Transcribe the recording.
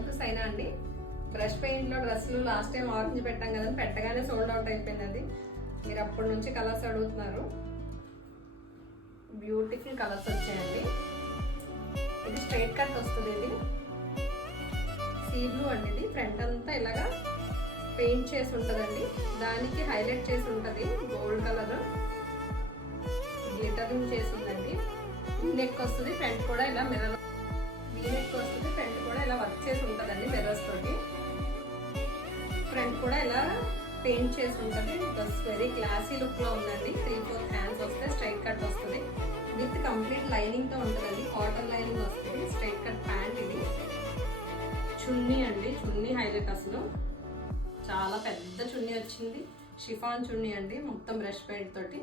Welcome to Saina అండి. Brush paint లో డ్రెస్సులు లాస్ట్ టైం ఆరెంజ్ పెట్టాం కదండి, పెట్టగానే సోల్డ్ అవుట్ అయిపోయింది. అది మీరు అప్పటి నుంచి కలర్స్ అడుగుతున్నారు. బ్యూటిఫుల్ కలర్స్ వచ్చాయండి. ఇది స్ట్రైట్ కట్ వస్తుంది. ఇది సీ బ్లూ అండి. ఇది ఫ్రంట్ అంతా ఇలాగా పెయింట్ చేసి ఉంటుందండి, దానికి హైలైట్ చేసి ఉంటుంది గోల్డ్ కలర్ గ్లిటరింగ్ చేసి ఉందండి. నెక్ వస్తుంది, ఫ్రంట్ కూడా ఇలా మిర్రర్ నెక్ వస్తుంది, ఫ్రంట్ కూడా ఇలా వర్క్ చేసి ఉంటుందండి మిర్రర్స్ తోటి. ఫ్రంట్ కూడా ఇలా పెయింట్ చేసి ఉంటుంది. వెరీ క్లాసీ లుక్ లో ఉందండి. 3/4 హ్యాండ్స్ వస్తే స్ట్రైట్ కట్ వస్తుంది విత్ కంప్లీట్ లైనింగ్ తో ఉంటుందండి. కాటన్ లైనింగ్ వస్తుంది. Straight cut pant. ఇది చున్నీ అండి. చున్నీ హైలైట్, అసలు చాలా పెద్ద చున్నీ వచ్చింది. షిఫాన్ చున్నీ అండి, మొత్తం బ్రష్ పెయింట్ తోటి.